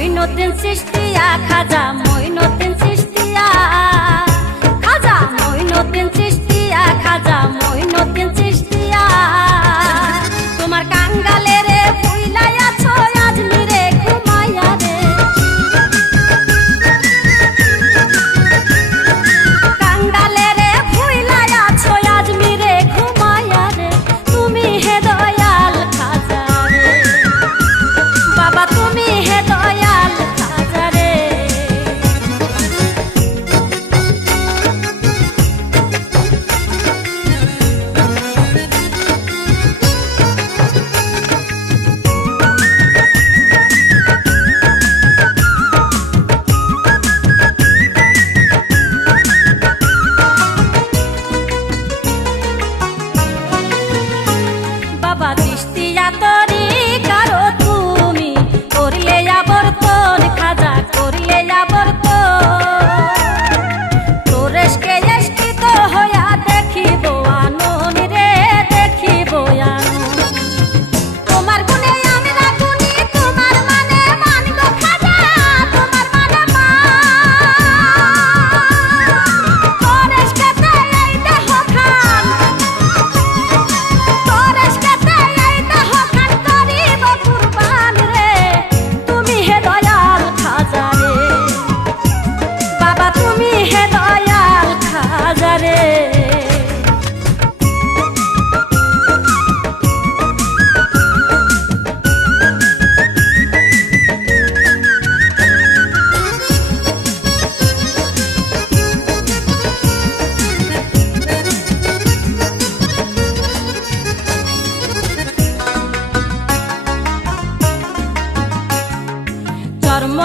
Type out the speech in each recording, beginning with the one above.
মইনতেন সৃষ্টি আখা যা মইনতেন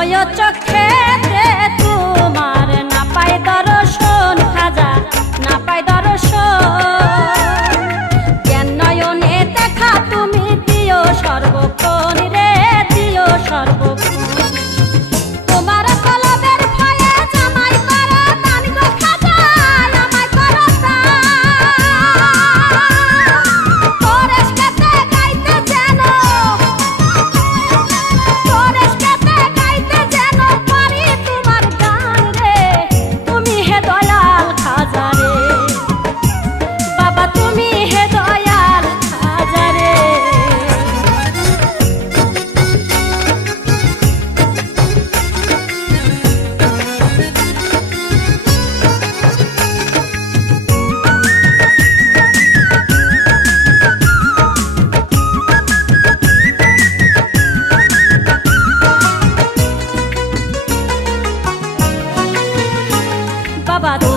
নয় চোখে তোমার না পায় দর্শন খাজা। va tu